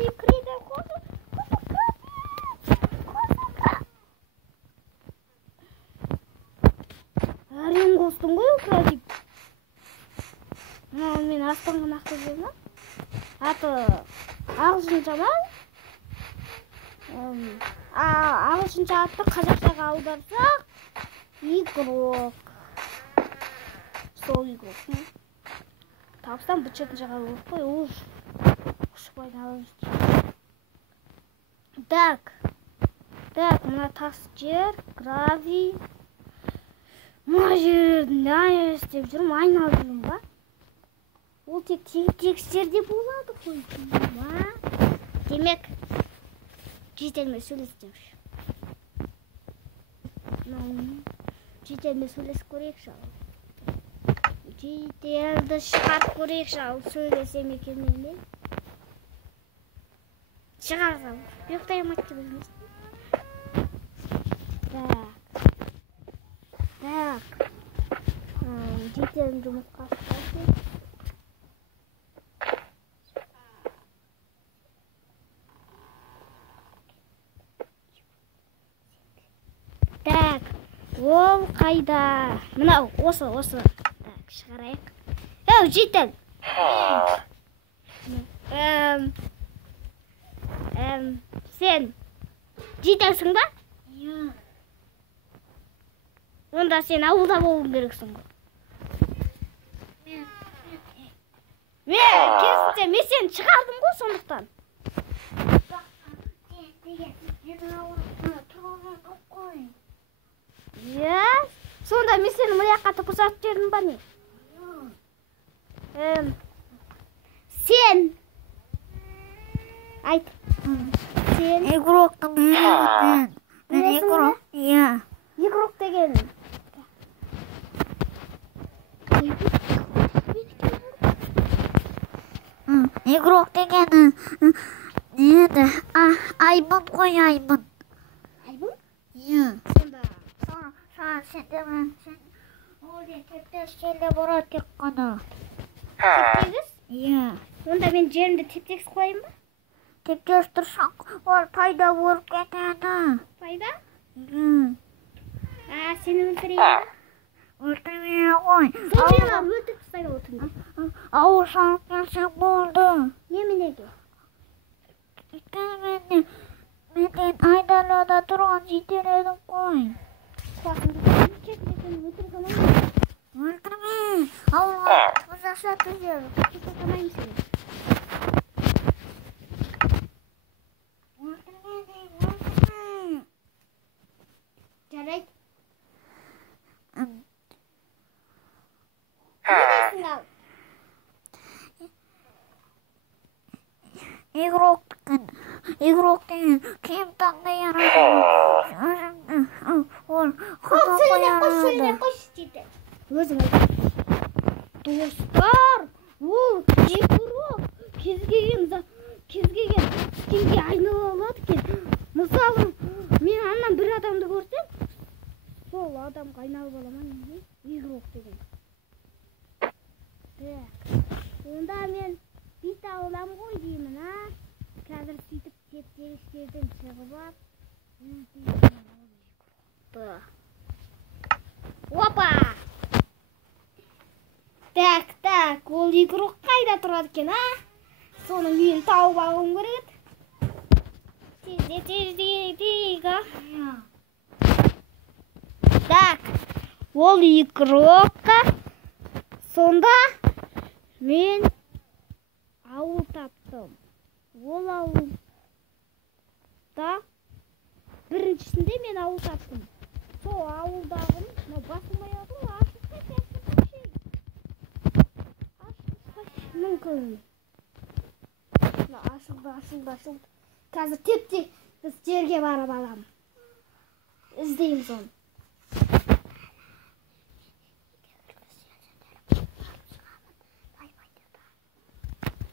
деп кіреді. Әрең қостың ғой, Крадик. Мен аспанға нақты жүрмін. Аты ағылшынша ма? Ағылшынша атты қазақшаға аударсақ, игрок. Сол игрок. Табыстан бюджетін жаға болып қой. Ұшпайды алып. Так, мына тас жер, гравий. Мына жерді не істеп жүрмін, айналып жүрмін ба? Ол тек текстерде болады қой. Демек, жетелме сөйлестемші. Жетелме сөйлесіп көрейікші ал. Жетелді шығарып көрейікші ал. Сөйлесем екенмен. Шығарсам. Жоқтай алмайды деп білмесін. Так. Жетелім жұмысқа шығарсын. Так, ол қайда? Мынау, осы. Так, шығарайық. Жетел. Сен жетелсің ба? Онда сен ауылда болуың керексің ғой. Мен сен шығардым ғой сондықтан. Сонда мен сені мына жаққа ұзатып жердің ба не? Сен айт. Сен игроктың мен игрок. Игрок деген. Игрок деген неді? Айбын қой, айбын. Айбын? Сонда сен олде тептес жерде барады тек қана. Тептегіз? Онда мен жерімді тептегіз қойайын ба? Тептес тұрсаң, ол пайда болып кетеді. Пайда? Сені өлтірейін ба? Өлтірмей ғой. Сол жерге өлтіріп тастайды отынды. Ауыр салып келсең болды. Неменеге? Мен айдалада тұрған жетер едім қой. Өлтірме. Ауылға ұзақша түзер. Кетемаймын сені. Өлтірме. Жарайды. Ne al? игрок деген кем таңдай ярады. Ол сөйлеп қойшы дейді. Өзің айт. Достар, ол игрок кез келген істенге айнала алады екен. Мысалы, мен аннан бір адамды көрсем, сол адамға айналып аламын не? Игрок деген. Онда мен бит алам ғой деймін, Қазір сөйтіп теп-тегіштерден шығып ап. Опа! Так, ол игрок қайда тұрады екен, Соның үйін тауып алуым керек. Тез. Так, ол игрокқа сонда мен ауыл таптым. Ол ауылда біріншісінде мен ауыл таптым. Сол ауылдағым басылмай ады, ашып мүмкін. Ашылды. Қазір тепте біз жерге барып аламын. Іздейміз оны.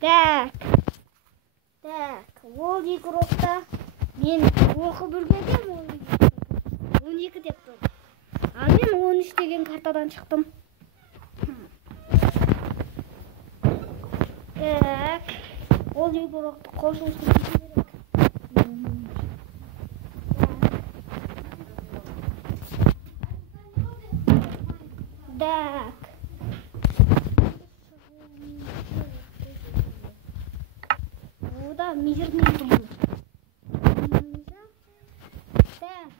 Так, ол игрокта мен оқып үлгергем, ол 12 деп тұр. Ал мен 13 деген картадан шықтым. Так, Ол игрокты қосылсын керек. Так. Ода мирный тұрмын. Так.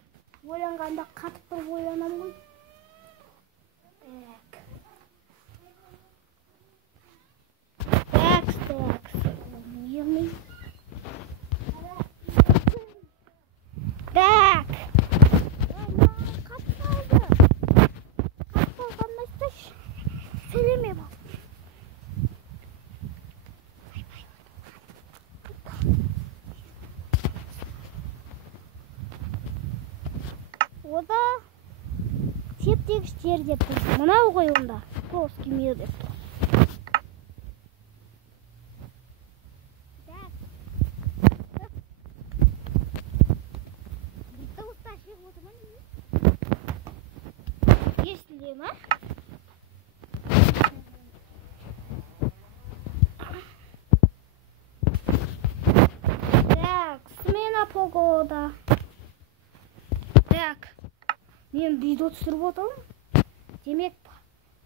Ойланғанда қатып тұрып ойланам ғой. Так. Мирный. Так. Қатып қалды. Қатып қалғанын айтсайшы. Сөйлеме бол. Ода септегіштер деп тұр. Мынау ғой онда. Плоский мир деп тұр. Естіле ма? Так, смена погода. Так, мен видео түсіріп отырмын. Демек,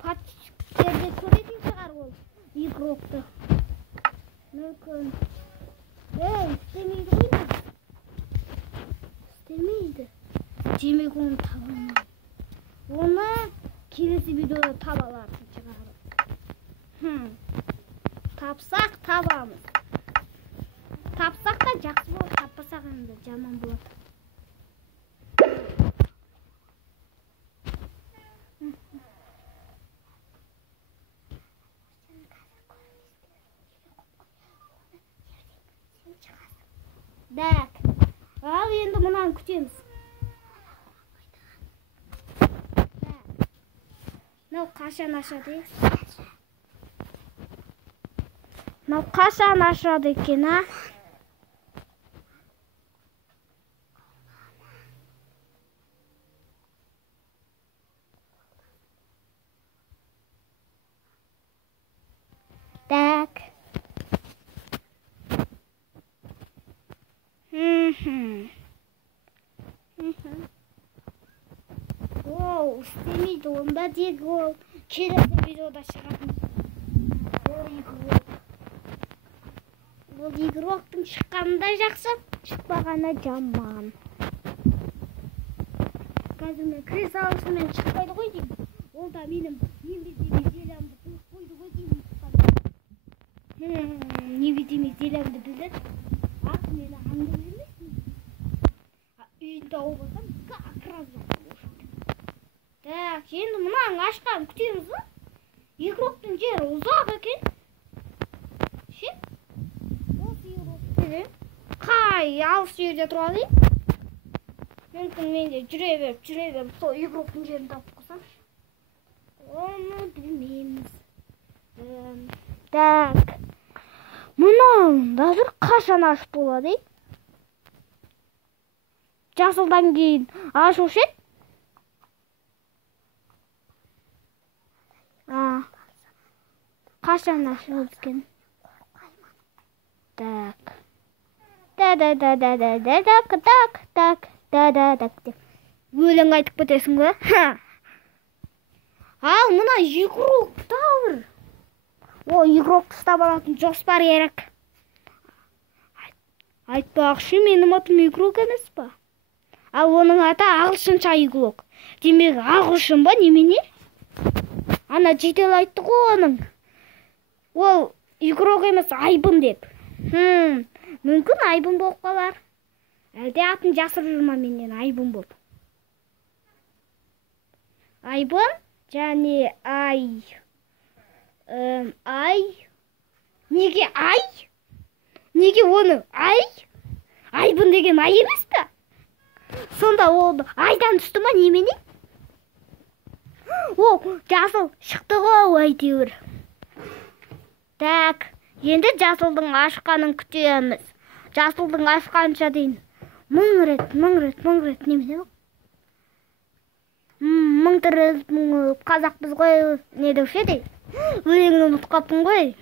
подписчиктерді көретін шығар ол игрокты. Мүмкін. Істемейді ғой не? Істемейді. Демек, оны таба алмаймын. Оны келесі видеода таба алатын шығар. Тапсақ табамыз. Тапсақ та жақсы болады, таппасақ енді жаман болады. Так, ал енді мұнан күтеміз. Мынау қашан ашады? Мынау қашан ашады екен, а? Так. Оу, істемейді, онда дегі ол келесі видеода шығатын. Ол игроктың шыққанында жақсы, шықпағаны жаман. Қазір мен кіре салысымен шықпайды ғой деймін. Ол да менің невидимый зелямды біліп қойды ғой деймін. Невидимый зелямды білдір. Ақ мені аңдып жүрмесін. Үйін тауып алсам, акраз жақсы болшыды. Так, енді мұнан ашқан күтеміз ба? Игроктың жері ұзақ екен. Ше? Осы игрокты қай алыс жерде тұрады? Мүмкін менде жүре беріп, сол игроктың жерін тауып қосам. Оны білмейміз. Так. Мұнан да бір қашан ашып болады? Жасылдан кейін ашушы еді? Қашан ашылып екен? Так. Өлең айтып кетесің бе? Ал, мына игрок тавыр. О, игрокты ұстап алатын жоспар керек. Айтпақшы, менің атым игрок емес па? Ал оның аты ағылшынша игрок. Демек, ағылшын ба немене? Ана жетел айтты ғой оның. Ол игрок емес, айбын деп. Мүмкін айбын болып қалар. Әлде атын жасырып жүрма менен айбын болып. Айбын және ай. Ай. Неге ай? Неге оны ай? Айбын деген ай емес пе? Сонда ол айдан түсті ма немене? О, жасыл шықты ғой әйтеуір. Так, енді жасылдың ашқанын күтеміз. Жасылдың ашқанша дейін. Мың рет немене бұл? Мың рет қазақпыз ғой, не деуші дейді. Өлеңін ұмытып қаптым ғой.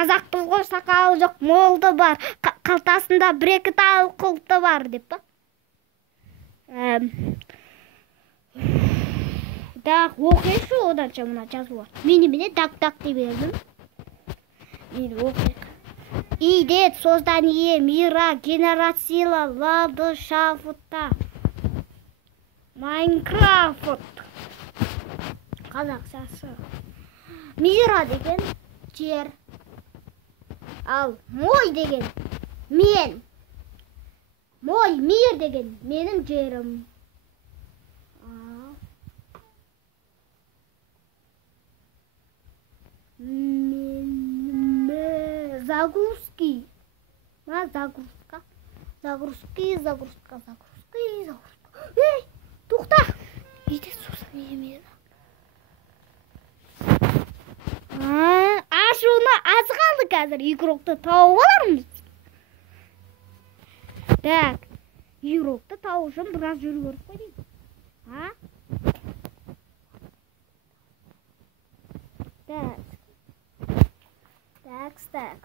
Қазақпыз ғой, сақалы жоқ, молды бар, қалтасында 1-2 тал құлты бар деп па. Так, оқишы оданша мына жазу бар. Мені так деп бердім. Мені оқиық. Идет создание мира генерациялы ландшафтта. Майнкрафт. Қазақшасы. Мира деген жер. Ал мой деген мен. Мой мир деген менің жерім. Загрузки. Загрузка. Ей, тоқта. Иди суса немеді. Ашуына аз қалды қазір. Игрокты тауып алармыз. Так, игрокты тауып үшін біраз жүру керек қой деймін. Так. Ашап!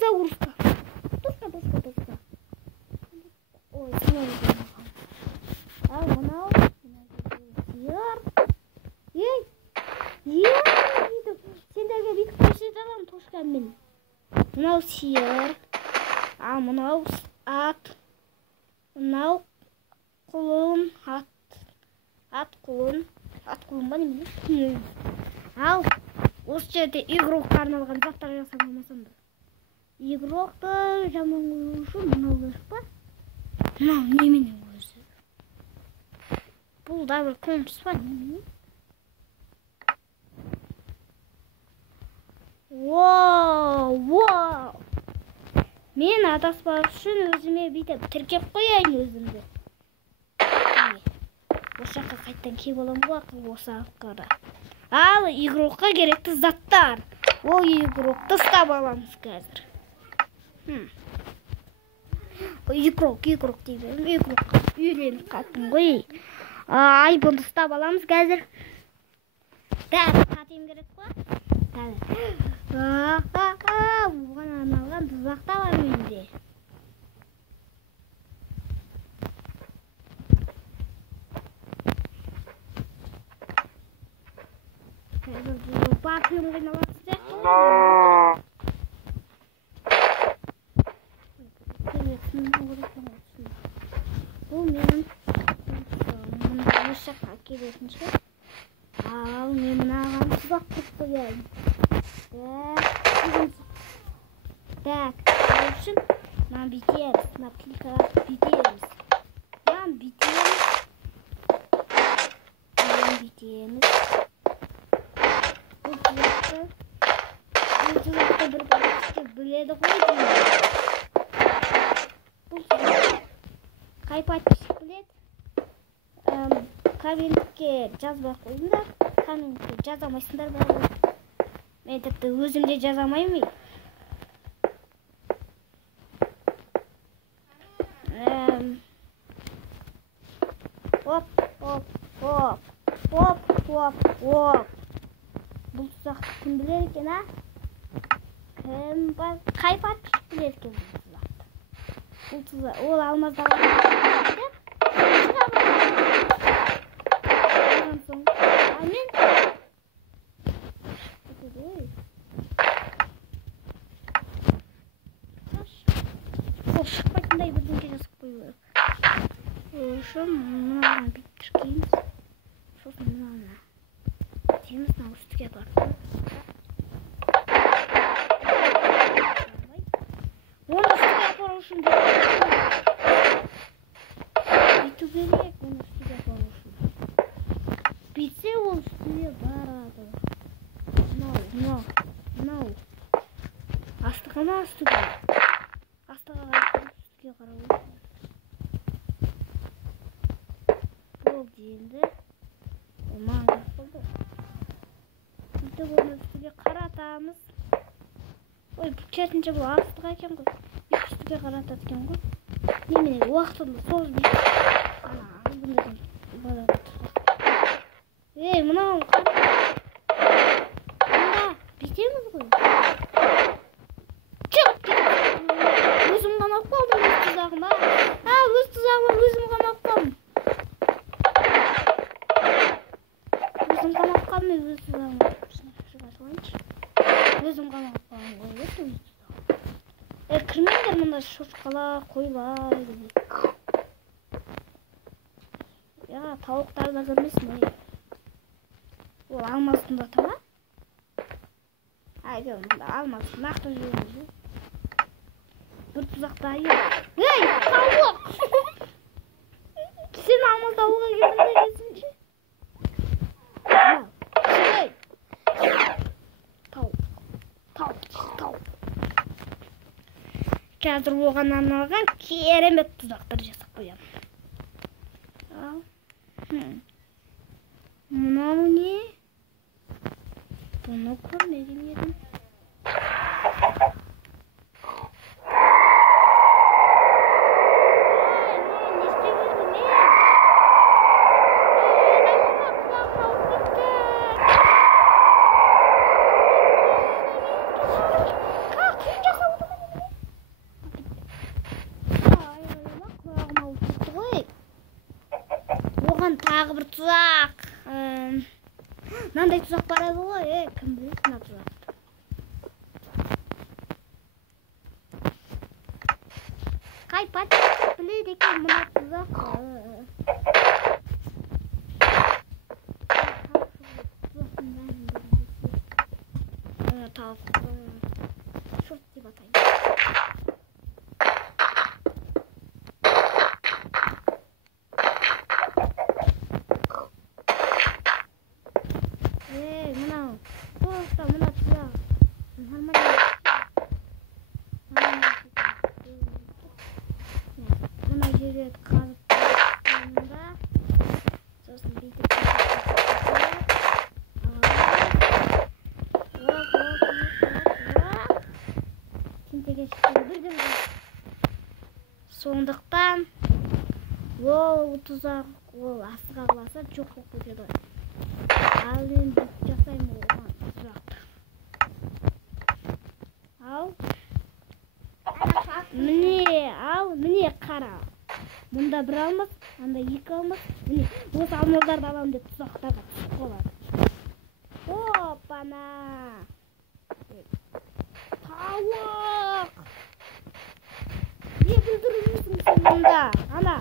Загрузка. Тоска. Ой, сынады. Ал, мынау. Ей! Сендерге бүйтіп көрсетіп жатамын тошкамен. Мынау сиыр. Ал, мынау ат. Мынау құлын. Ат құлын ба немене? Ал, осы жерде игрокқа арналған заттар жасап алмасам да. Игрокты жаман қою үшін мынау керек па? Мынау немене өзі? Бұл да бір компас па немене? Вау! Мен адаспау үшін өзіме бүйтіп тіркеп қояйын өзімді. Осы жаққа қайттан кеп аламын ғой, осы аққара. Ал, игрокқа керекті заттар. Ол игрокты ұстап аламыз қазір. Игрок дейбін. Игрокқа үйреніп қаттым ғой. Айбынды ұстап аламыз қазір. Дәл қатем керек қой. Оған арналған тұзақта бар менде. Батым қайналады сияқты. Бұл менің осы жаққа келетін шығар. Ал, мен мынаған тұзақ қып қояйын. Так, ол үшін мынаны бүйтеміз. Мына кликаға бүйтеміз. Бұл тұзақты бір бәрістер біледі ғой деймін. Бұл тұзақты қай подписчик біледі? Комментке жазбай қойыңдар. Комментке жазамайсыңдар бәрі. Мен тіпті өзім де жазамаймын. Оп. Бұл тұзақты кім білер екен, а? Қай подписчик білер екен бұл тұзақты? Бұл тұзақты, ол алмазда бар. Амен. Ол шықпайтындай бірдеңке жазып қою керек. Үшін мынаған биттіркейміз. Сосын мынаны теміз мынау үстіге барды. Оны үстіге апару үшін бүйту керек, оны үстіге апару үшін. Бүйтсе ол үстіге барады. Мынау. Астыға ма, үстіге? Астыға қарап, үстіге қарап. Болды енді. Маңыз болды. Үйтіп оны үстіге қаратамыз. Ой, керісінше бұл астыға екен ғой. Үстіге қаратады екен ғой. Немене уақытымды созбай. Бұндай балаға тұрсақ. Мынау мында бітеміз ғой. Өзім қамап қалдым өз тұзағыма. Өз тұзағыма өзім қамап қалдым. Өзім қамап қалдым өз тұзағыма. Өзім қамап қалдым. Кірмеңдер мұнда шошқалар, қойлар. Тауықтар да кірмесін. Ол алмасын да тама. Мұнда алмасын нақты жүрміз. Бір тұзақта ай. Тауық! Сен алмаз тауға келдің де кесінші? Тауық. Қазір оған арналған керемет тұзақтар жасап қоямын. Мынау не? Бұны көрмеген едім. Тағы бір тұзақ. Мынандай тұзақ барады ғой, кім біледі мына тұзақты. Қай патшасы біледі екен мына тұзақты. Тауық. Шорт деп атайды. Сондықтан ол тұзақ ол астыға қаласа жоқ болып кетеді ғой. Ал енді жасаймын оған тұзақты. Міне қара. Мұнда бір алмас, анда екі алмас. Міне осы алмаздарды аламын деп тұзақтарға түсіп қалады. Опана! Тауық! Не бүлдірмейсің сен мұнда? Ана,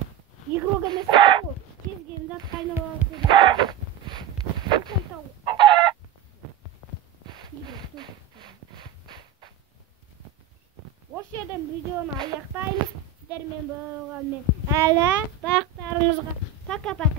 игрок емес ғой. Кезген зат қайнап алып. Осы жерден видеоны аяқтаймыз. Сіздермен болғанмен әлі бақтарыңызға пока-пока.